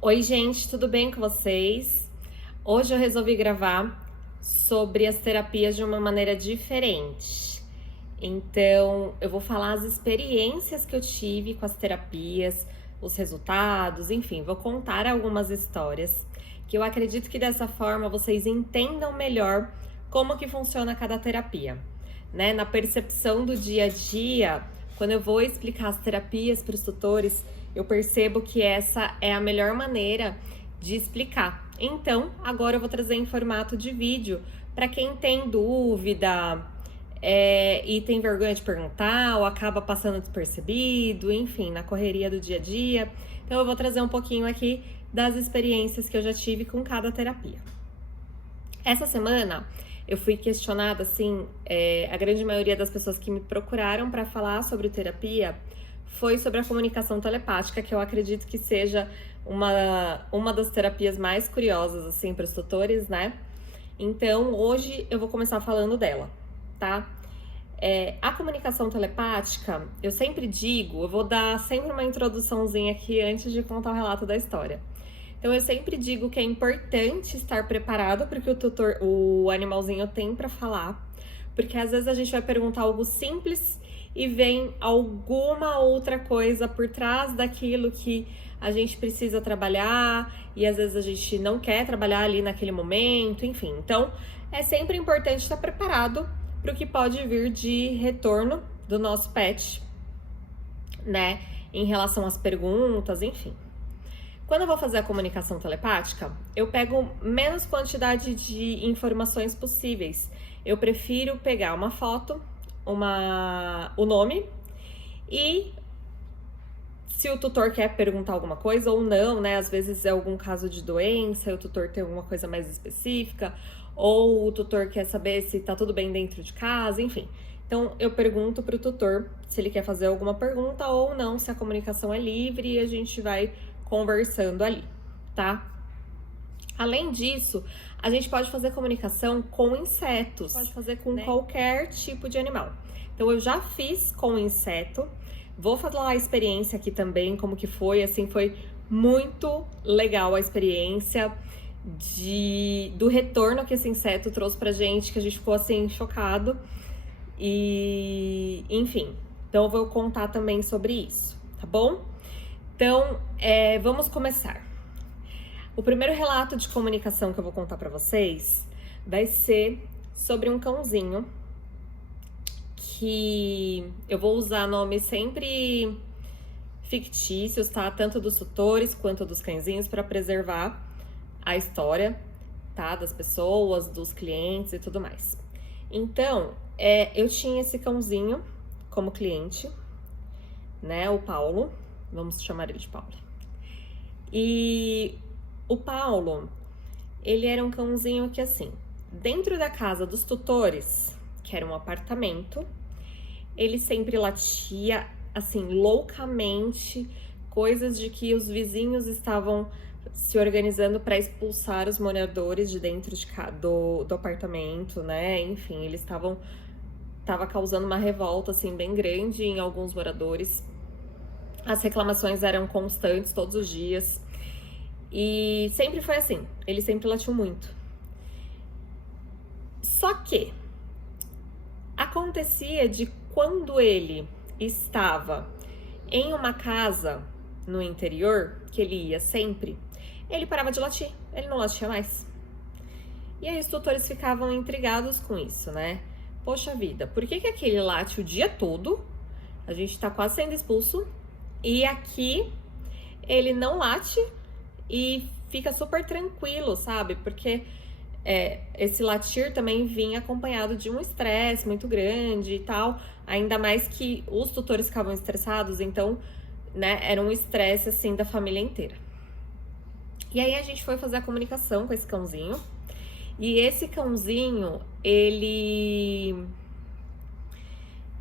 Oi, gente, tudo bem com vocês? Hoje eu resolvi gravar sobre as terapias de uma maneira diferente. Então, eu vou falar as experiências que eu tive com as terapias, os resultados, enfim, vou contar algumas histórias que eu acredito que dessa forma vocês entendam melhor como que funciona cada terapia, né? Na percepção do dia a dia, quando eu vou explicar as terapias para os tutores, eu percebo que essa é a melhor maneira de explicar. Então, agora eu vou trazer em formato de vídeo para quem tem dúvida e tem vergonha de perguntar ou acaba passando despercebido, enfim, na correria do dia a dia. Então, eu vou trazer um pouquinho aqui das experiências que eu já tive com cada terapia. Essa semana eu fui questionada, assim, a grande maioria das pessoas que me procuraram para falar sobre terapia foi sobre a comunicação telepática, que eu acredito que seja uma das terapias mais curiosas, assim, para os tutores, né? Então, hoje eu vou começar falando dela, tá? A comunicação telepática, eu sempre digo, eu vou dar sempre uma introduçãozinha aqui antes de contar o relato da história. Então, eu sempre digo que é importante estar preparado para o que o animalzinho tem para falar, porque às vezes a gente vai perguntar algo simples e vem alguma outra coisa por trás daquilo que a gente precisa trabalhar e às vezes a gente não quer trabalhar ali naquele momento, enfim. Então, é sempre importante estar preparado para o que pode vir de retorno do nosso pet, né, em relação às perguntas, enfim. Quando eu vou fazer a comunicação telepática, eu pego menos quantidade de informações possíveis. Eu prefiro pegar uma foto, o nome e se o tutor quer perguntar alguma coisa ou não, né? Às vezes é algum caso de doença, o tutor tem alguma coisa mais específica, ou o tutor quer saber se tá tudo bem dentro de casa, enfim. Então eu pergunto pro tutor se ele quer fazer alguma pergunta ou não, se a comunicação é livre e a gente vai conversando ali, tá? Além disso, a gente pode fazer comunicação com insetos, pode fazer com qualquer tipo de animal. Então, eu já fiz com inseto, vou falar a experiência aqui também, como que foi, assim, foi muito legal a experiência do retorno que esse inseto trouxe pra gente, que a gente ficou, assim, chocado. E, enfim, então eu vou contar também sobre isso, tá bom? Então, vamos começar. O primeiro relato de comunicação que eu vou contar para vocês vai ser sobre um cãozinho que eu vou usar nomes sempre fictícios, tá? Tanto dos tutores quanto dos cãezinhos para preservar a história, tá? Das pessoas, dos clientes e tudo mais. Então, eu tinha esse cãozinho como cliente, né? O Paulo. Vamos chamar ele de Paulo. E o Paulo, ele era um cãozinho que, assim, dentro da casa dos tutores, que era um apartamento, ele sempre latia, assim, loucamente, coisas de que os vizinhos estavam se organizando para expulsar os moradores de dentro do apartamento, né? Enfim, eles tava causando uma revolta, assim, bem grande em alguns moradores. As reclamações eram constantes todos os dias. E sempre foi assim, ele sempre latiu muito. Só que acontecia de quando ele estava em uma casa no interior, que ele ia sempre, ele parava de latir, ele não latia mais. E aí os tutores ficavam intrigados com isso, né? Poxa vida, por que aquele late o dia todo? A gente tá quase sendo expulso. E aqui ele não late e fica super tranquilo, sabe? Porque esse latir também vinha acompanhado de um estresse muito grande e tal. Ainda mais que os tutores ficavam estressados, então, né, era um estresse, assim, da família inteira. E aí a gente foi fazer a comunicação com esse cãozinho. E esse cãozinho, ele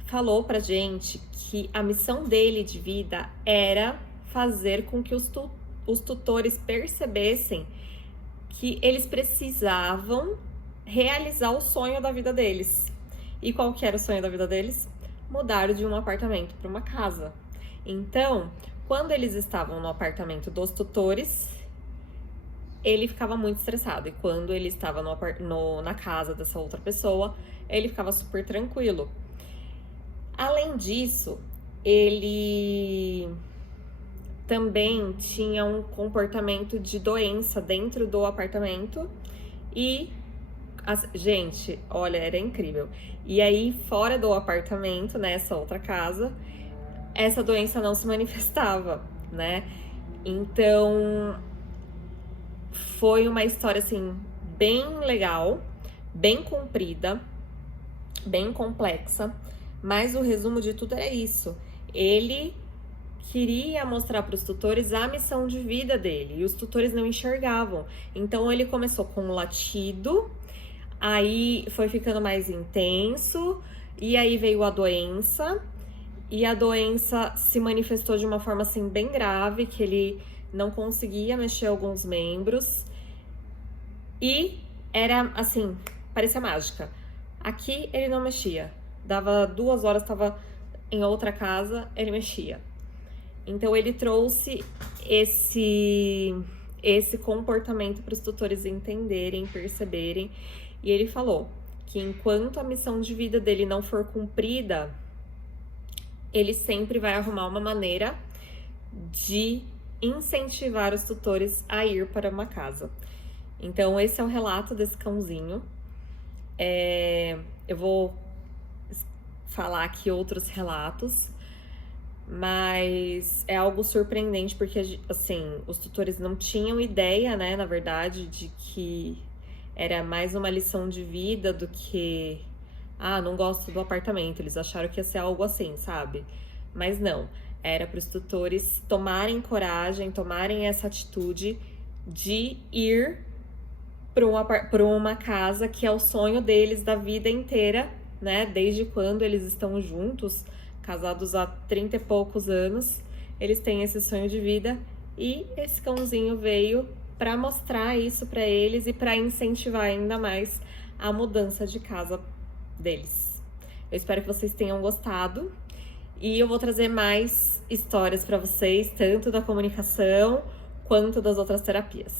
falou pra gente que a missão dele de vida era fazer com que os tutores percebessem que eles precisavam realizar o sonho da vida deles. E qual que era o sonho da vida deles? Mudar de um apartamento para uma casa. Então, quando eles estavam no apartamento dos tutores, ele ficava muito estressado. E quando ele estava na casa dessa outra pessoa, ele ficava super tranquilo. Além disso, ele também tinha um comportamento de doença dentro do apartamento e gente, olha, era incrível. E aí, fora do apartamento, nessa outra casa, essa doença não se manifestava, né? Então, foi uma história, assim, bem legal, bem comprida, bem complexa, mas o resumo de tudo era isso. Ele queria mostrar para os tutores a missão de vida dele, e os tutores não enxergavam. Então, ele começou com um latido, aí foi ficando mais intenso, e aí veio a doença, e a doença se manifestou de uma forma assim bem grave, que ele não conseguia mexer alguns membros, e era assim, parecia mágica. Aqui ele não mexia, dava 2 horas, estava em outra casa, ele mexia. Então ele trouxe esse comportamento para os tutores entenderem, perceberem, e ele falou que enquanto a missão de vida dele não for cumprida, ele sempre vai arrumar uma maneira de incentivar os tutores a ir para uma casa. Então, esse é o relato desse cãozinho. Eu vou falar aqui outros relatos, mas é algo surpreendente porque, assim, os tutores não tinham ideia, né, na verdade, de que era mais uma lição de vida do que, não gosto do apartamento. Eles acharam que ia ser algo assim, sabe? Mas não, era para os tutores tomarem coragem, tomarem essa atitude de ir para uma casa que é o sonho deles da vida inteira, né? Desde quando eles estão juntos, casados há 30 e poucos anos, eles têm esse sonho de vida, e esse cãozinho veio para mostrar isso para eles e para incentivar ainda mais a mudança de casa deles. Eu espero que vocês tenham gostado, e eu vou trazer mais histórias para vocês, tanto da comunicação quanto das outras terapias.